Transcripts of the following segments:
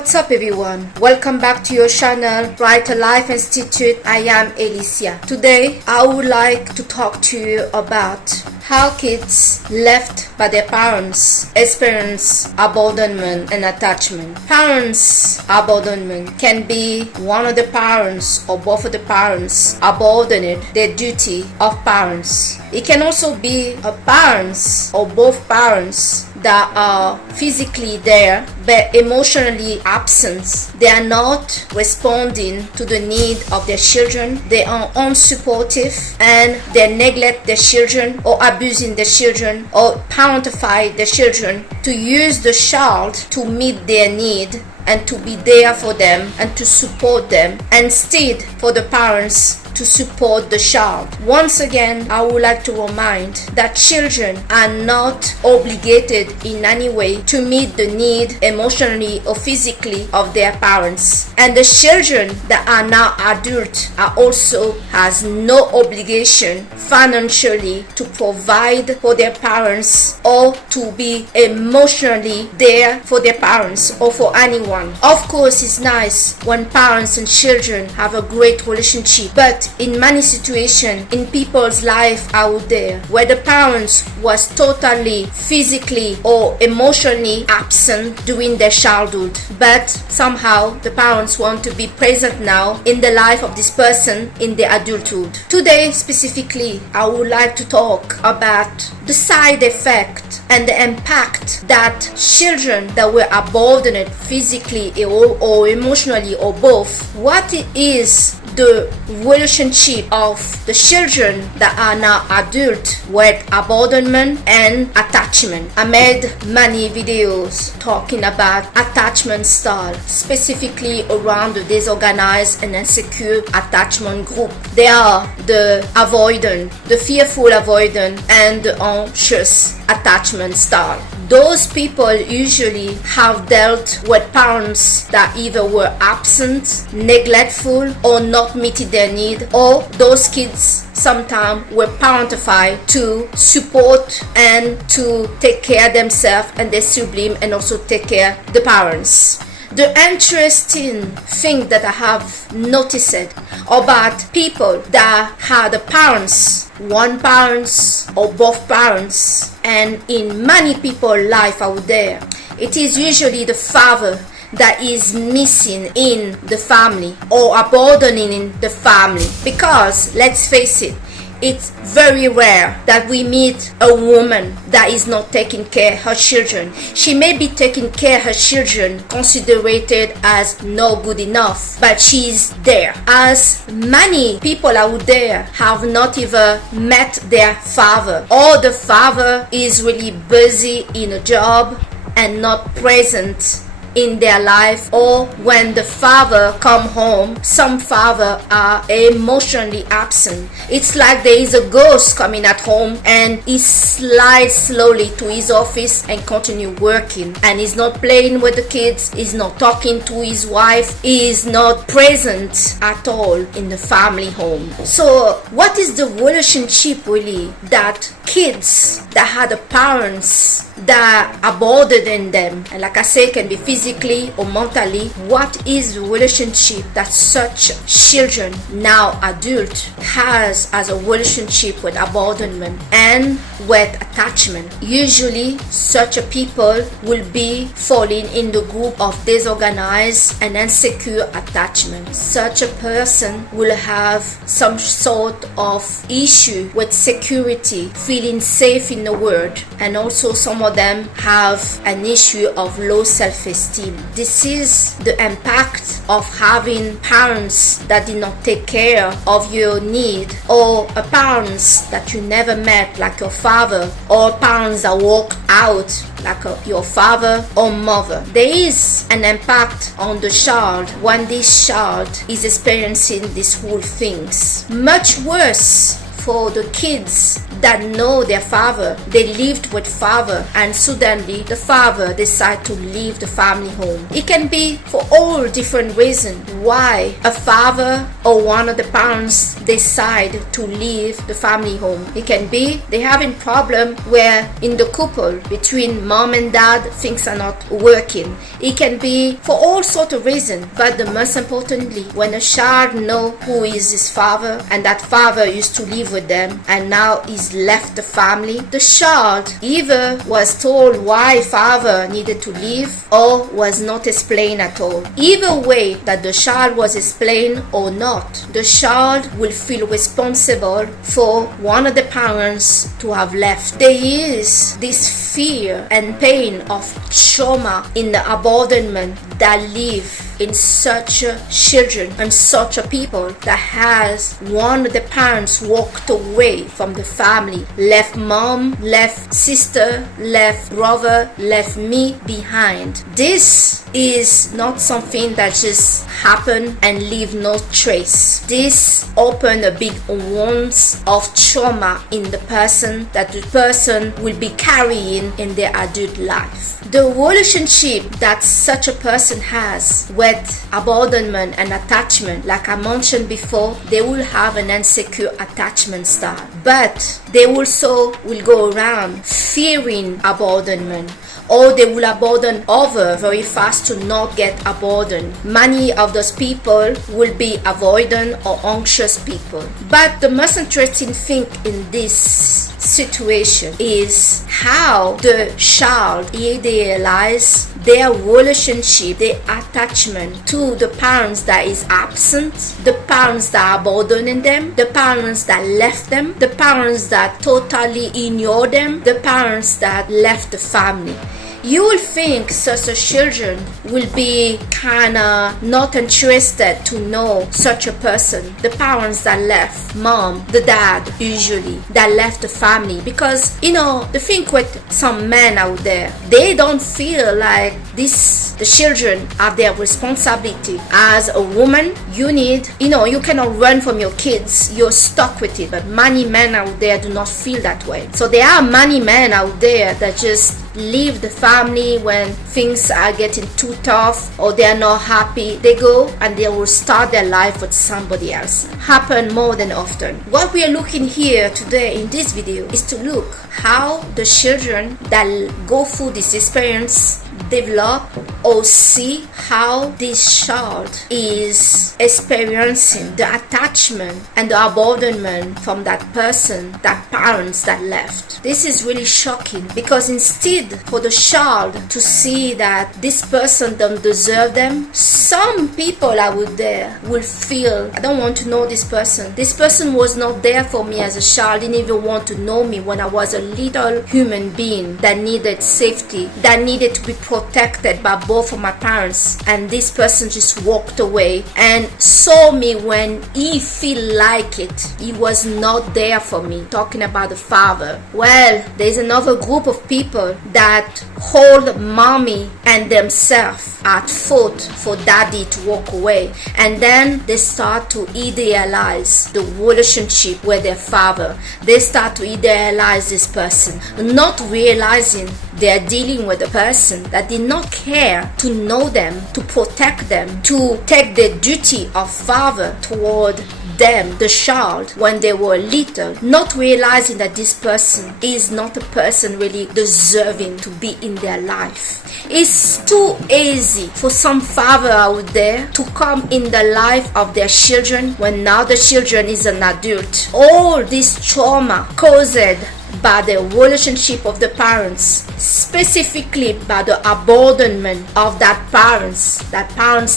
What's up everyone? Welcome back to your channel, Brighter Life Institute. I am Alicia. Today I would like to talk to you about how kids left by their parents experience abandonment and attachment. Parents' abandonment can be one of the parents or both of the parents abandoned their duty of parents. It can also be a parents or both parents that are physically there but emotionally absent. They are not responding to the need of their children. They are unsupportive and they neglect their children or abusing their children or parentify their children to use the child to meet their need and to be there for them and to support them instead for the parents to support the child. Once again, I would like to remind that children are not obligated in any way to meet the need emotionally or physically of their parents. And the children that are now adult are also has no obligation financially to provide for their parents or to be emotionally there for their parents or for anyone. Of course, it's nice when parents and children have a great relationship, but in many situations in people's life out there where the parents was totally physically or emotionally absent during their childhood, but somehow the parents want to be present now in the life of this person in their adulthood. Today specifically, I would like to talk about the side effect and the impact that children that were abandoned physically or emotionally or both, what it is the relationship of the children that are now adult with abandonment and attachment. I made many videos talking about attachment style, specifically around the disorganized and insecure attachment group. They are the avoidant, the fearful avoidant, and the anxious attachment style. Those people usually have dealt with parents that either were absent, neglectful, or not meeting their need, or those kids sometimes were parentified to support and to take care of themselves and their sibling and also take care of the parents. The interesting thing that I have noticed about people that had parents, one parents or both parents, and in many people's life out there, it is usually the father that is missing in the family or abandoning the family. Because let's face it, it's very rare that we meet a woman that is not taking care of her children. She may be taking care of her children, considered as not good enough, but she's there. As many people out there have not even met their father, or the father is really busy in a job and not present in their life, or when the father come home, some father are emotionally absent. It's like there is a ghost coming at home and he slides slowly to his office and continue working, and he's not playing with the kids, he's not talking to his wife, he is not present at all in the family home. So what is the relationship really that kids that had parents that abandoned them, and like I say, can be physically or mentally, what is the relationship that such children, now adult, has as a relationship with abandonment and with attachment? Usually such a people will be falling in the group of disorganized and insecure attachment. Such a person will have some sort of issue with security, feeling safe in the world, and also some of them have an issue of low self-esteem. This is the impact of having parents that did not take care of your need, or a parents that you never met like your father, or parents that walk out like your father or mother. There is an impact on the child when this child is experiencing these whole things. Much worse for the kids that know their father. They lived with father and suddenly the father decide to leave the family home. It can be for all different reasons why a father or one of the parents decide to leave the family home. It can be they having problem where in the couple between mom and dad things are not working. It can be for all sort of reasons, but the most importantly, when a child know who is his father and that father used to live with them and now he's left the family, the child either was told why father needed to leave or was not explained at all. Either way that the child was explained or not, the child will feel responsible for one of the parents to have left. There is this fear and pain of trauma in the abandonment that live in such children and such a people that has one of the parents walked away from the family, left mom, left sister, left brother, left me behind. This is not something that just happen and leave no trace. This open a big wounds of trauma in the person that the person will be carrying in their adult life. The relationship that such a person has with abandonment and attachment, like I mentioned before, they will have an insecure attachment style, but they also will go around fearing abandonment, or they will abandon other very fast to not get abandoned. Many of those people will be avoidant or anxious people. But the most interesting thing in this situation is how the child idealizes their relationship, their attachment to the parents that is absent, the parents that are abandoning them, the parents that left them, the parents that totally ignore them, the parents that left the family. You will think such a children will be kinda not interested to know such a person. The parents that left, mom, the dad usually, that left the family. Because, the thing with some men out there, they don't feel like the children have their responsibility. As a woman, you cannot run from your kids, you're stuck with it. But many men out there do not feel that way. So there are many men out there that just leave the family when things are getting too tough or they are not happy. They go and they will start their life with somebody else. Happen more than often. What we are looking here today in this video is to look how the children that go through this experience develop or see how this child is experiencing the attachment and the abandonment from that person, that parents that left. This is really shocking because instead for the child to see that this person don't deserve them, some people out there will feel, I don't want to know this person. This person was not there for me as a child, didn't even want to know me when I was a little human being that needed safety, that needed to be protected by both of my parents, and this person just walked away and saw me when he feel like it. He was not there for me. Talking about the father. Well, there's another group of people that hold mommy and themselves at fault for daddy to walk away, and then they start to idealize the relationship with their father. They start to idealize this person, not realizing they are dealing with a person that did not care to know them, to protect them, to take the duty of father toward them, the child, when they were little, not realizing that this person is not a person really deserving to be in their life. It's too easy for some father out there to come in the life of their children when now the children is an adult. All this trauma caused by the relationship of the parents, specifically by the abandonment of that parents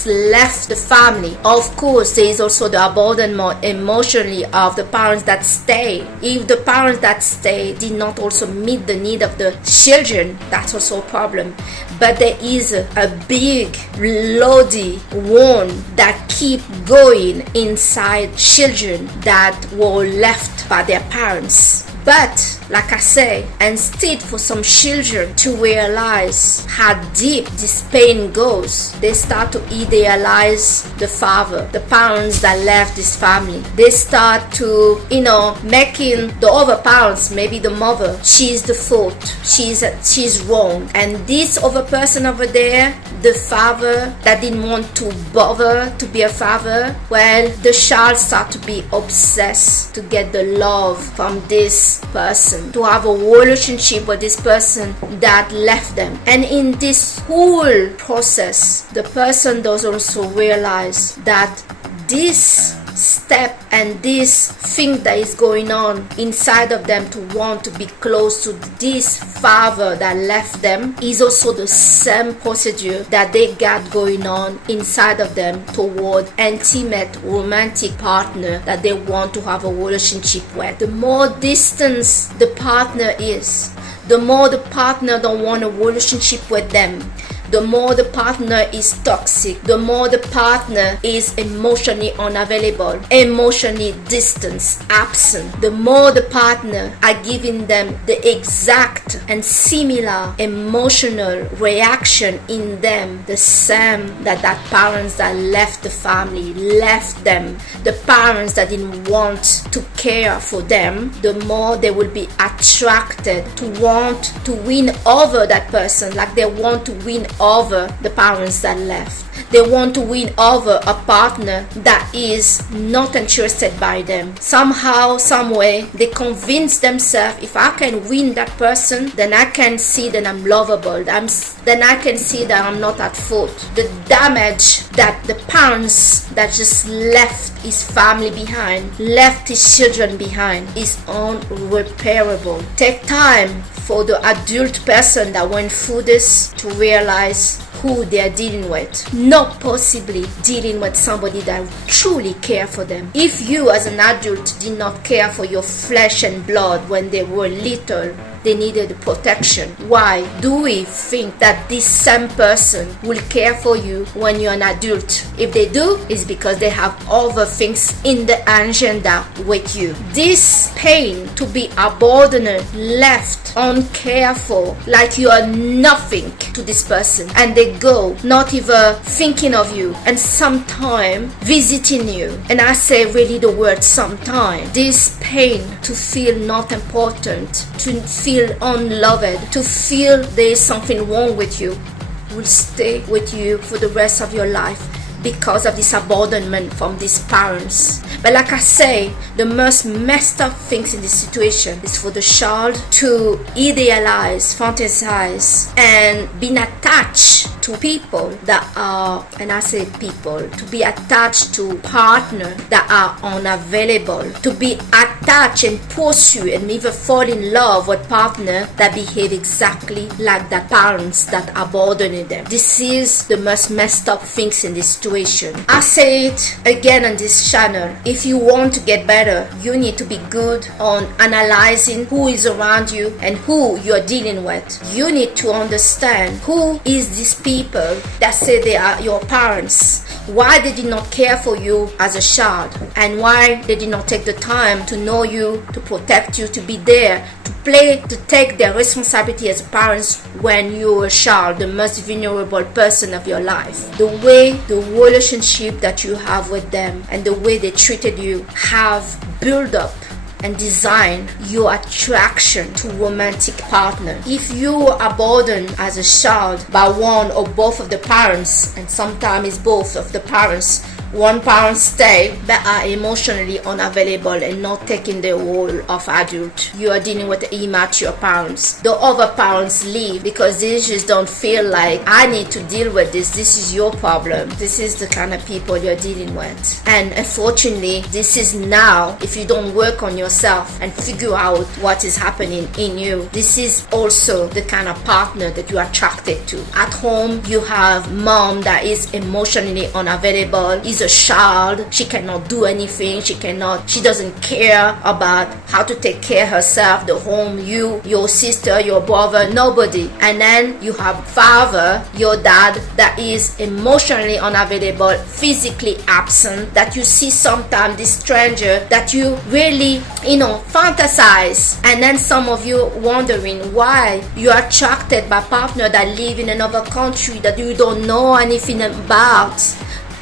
left the family. Of course, there is also the abandonment emotionally of the parents that stay. If the parents that stay did not also meet the need of the children, that's also a problem. But there is a big bloody wound that keep going inside children that were left by their parents. But like I say, instead for some children to realize how deep this pain goes, they start to idealize the father, the parents that left this family. They start to, making the other parents, maybe the mother, she's the fault, she's wrong. And this other person over there, the father that didn't want to bother to be a father, well, the child start to be obsessed to get the love from this person, to have a relationship with this person that left them. And in this whole process, the person does also realize that this step and this thing that is going on inside of them to want to be close to this father that left them is also the same procedure that they got going on inside of them toward intimate romantic partner that they want to have a relationship with. The more distance the partner is, the more the partner don't want a relationship with them, the more the partner is toxic, the more the partner is emotionally unavailable, emotionally distant, absent, the more the partner are giving them the exact and similar emotional reaction in them, the same that parents that left the family, left them, the parents that didn't want to care for them, the more they will be attracted to want to win over that person, like they want to win over the parents that left. They want to win over a partner that is not interested by them. Somehow, some way, they convince themselves, if I can win that person, then I can see that I'm lovable. Then I can see that I'm not at fault. The damage that the parents that just left his family behind, left his children behind, is unrepairable. Take time for the adult person that went through this to realize who they are dealing with, not possibly dealing with somebody that truly care for them. If you as an adult did not care for your flesh and blood when they were little, they needed protection. Why do we think that this same person will care for you when you're an adult? If they do, it's because they have other things in the agenda with you. This pain to be abandoned, left, uncared for, like you are nothing to this person, and they go not even thinking of you, and sometime visiting you. And I say really the word sometime. This pain to feel not important, to feel unloved, to feel there is something wrong with you, will stay with you for the rest of your life because of this abandonment from these parents. But like I say, the most messed up things in this situation is for the child to idealize, fantasize, and being attached to people that are, and I say people, to be attached to partners that are unavailable, to be attached and pursue and even fall in love with partners that behave exactly like the parents that abandoned them. This is the most messed up things in this situation. I say it again on this channel. If you want to get better, you need to be good on analyzing who is around you and who you are dealing with. You need to understand who is these people that say they are your parents, why they did not care for you as a child, and why they did not take the time to know you, to protect you, to be there, to take their responsibility as parents when you were a child, the most vulnerable person of your life. The way, the relationship that you have with them and the way they treated you have built up and design your attraction to romantic partner. If you were abandoned as a child by one or both of the parents, and sometimes it's both of the parents, one parent stay but are emotionally unavailable and not taking the role of adult, you are dealing with immature parents. The other parents leave because they just don't feel like, I need to deal with this. This is your problem. This is the kind of people you're dealing with. And unfortunately, this is now, if you don't work on yourself and figure out what is happening in you, this is also the kind of partner that you are attracted to. At home, you have mom that is emotionally unavailable, is a child. She cannot do anything. She doesn't care about how to take care of herself, the home, you, your sister, your brother, nobody. And then you have father, your dad, that is emotionally unavailable, physically absent, that you see sometimes this stranger that you really, fantasize. And then some of you wondering why you are attracted by partner that live in another country that you don't know anything about.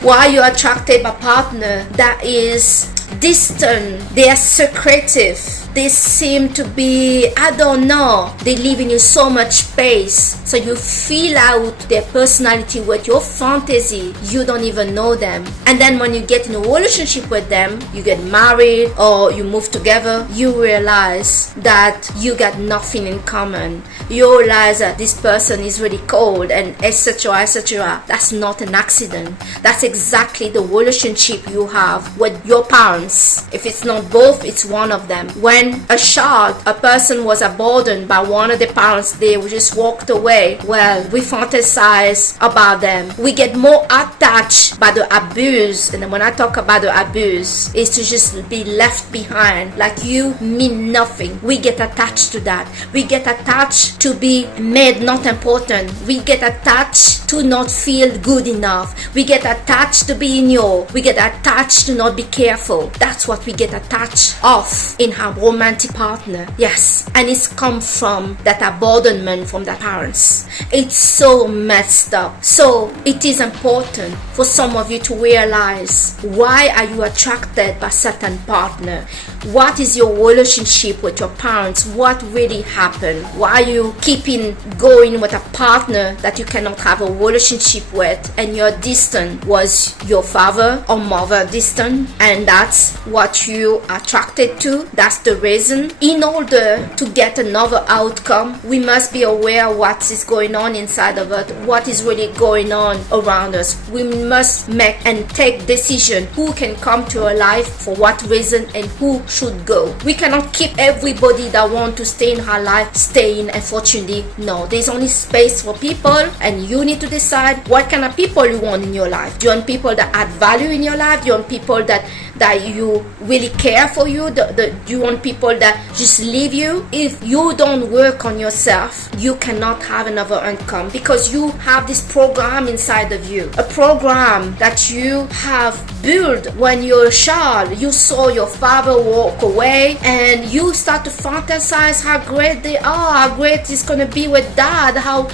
Why you are attracted by partner that is distant, they are secretive, they seem to be, I don't know, they live in so much space, so you feel out their personality with your fantasy, you don't even know them. And then when you get in a relationship with them, you get married or you move together, you realize that you got nothing in common. You realize that this person is really cold and etc. etc. That's not an accident. That's exactly the relationship you have with your parents. If it's not both, it's one of them. When a person was abandoned by one of the parents, they just walked away. Well, we fantasize about them. We get more attached by the abuse. And when I talk about the abuse, is to just be left behind, like you mean nothing. We get attached to that. We get attached to be made not important. We get attached to not feel good enough. We get attached to be ignored. We get attached to not be careful. That's what we get attached of in our romantic partner. Yes, and it's come from that abandonment from the parents. It's so messed up. So it is important for some of you to realize, why are you attracted by certain partner? What is your relationship with your parents? What really happened? Why are you keeping going with a partner that you cannot have a relationship with, and you're distant? Was your father or mother distant, and that's what you attracted to? That's the reason. In order to get another outcome, we must be aware what is going on inside of us, what is really going on around us. We must make and take decision who can come to our life, for what reason, and who should go. We cannot keep everybody that want to stay in our life staying, unfortunately. No, there's only space for people, and you need to decide what kind of people you want in your life. Do you want people that add value in your life? Do you want people that you really care for you? Do you want people that just leave you? If you don't work on yourself, you cannot have another income, because you have this program inside of you, a program that you have built when you're a child. You saw your father walk away and you start to fantasize how great they are, how great it's going to be with dad, how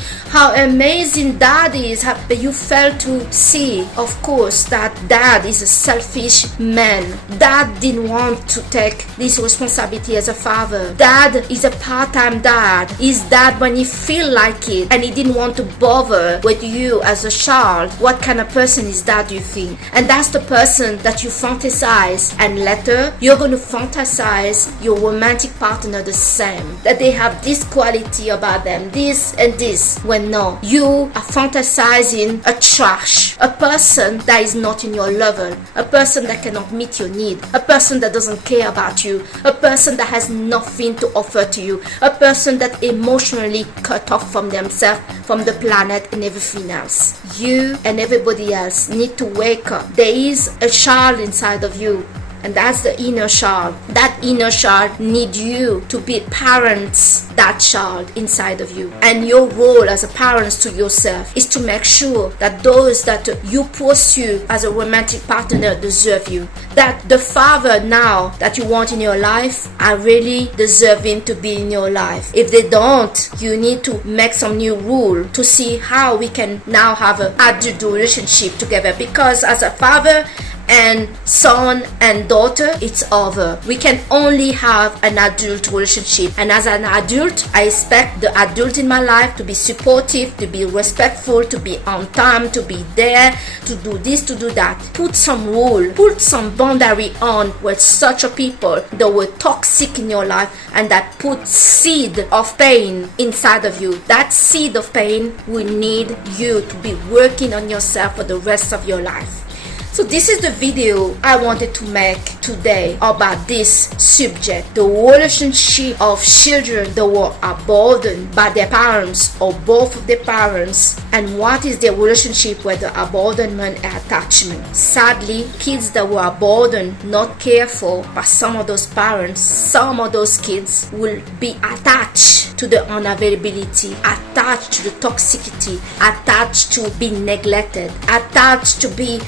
amazing dad is. But you fail to see, of course, that dad is a selfish man. Dad didn't want to take this responsibility as a father. Dad is a part-time dad. He's dad when he feel like it, and he didn't want to bother with you as a child. What kind of person is that, you think? And that's the person that you fantasize, and later you're going to fantasize your romantic partner the same, that they have this quality about them, this and this, when no, you are fantasizing a trash, a person that is not in your level, a person that cannot meet your need, a person that doesn't care about you, a person that has nothing to offer to you, a person that emotionally cut off from themselves, from the planet and everything else. You and everybody else need to wake up. There is a child inside of you, and that's the inner child. That inner child needs you to be parents that child inside of you. And your role as a parent to yourself is to make sure that those that you pursue as a romantic partner deserve you. That the father now that you want in your life are really deserving to be in your life. If they don't, you need to make some new rule to see how we can now have an adult relationship together. Because as a father and son and daughter, it's over. We can only have an adult relationship, and as an adult, I expect the adult in my life to be supportive, to be respectful, to be on time, to be there, to do this, to do that. Put some rule, put some boundary on with such a people that were toxic in your life and that put seed of pain inside of you. That seed of pain will need you to be working on yourself for the rest of your life. So this is the video I wanted to make today about this subject, the relationship of children that were abandoned by their parents or both of their parents, and what is their relationship with the abandonment and attachment. Sadly, kids that were abandoned, not cared for by some of those parents, some of those kids will be attached to the unavailability, attached to the toxicity, attached to being neglected, attached to be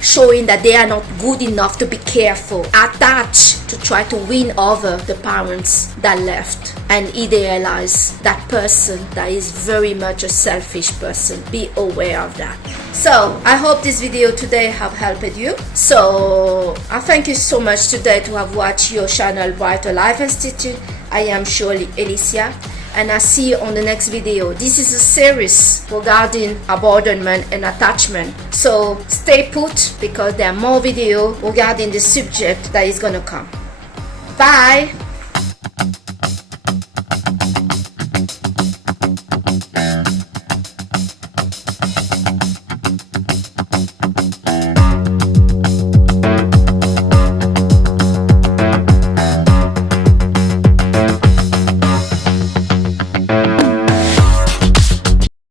showing that they are not good enough to be careful, attached to try to win over the parents that left, and idealize that person that is very much a selfish person. Be aware of that. So I hope this video today have helped you. So I thank you so much today to have watched your channel Brighter Life Institute. I am Shirley Alicia, and I see you on the next video. This is a series regarding abandonment and attachment. So stay put, because there are more videos regarding the subject that is gonna come. Bye.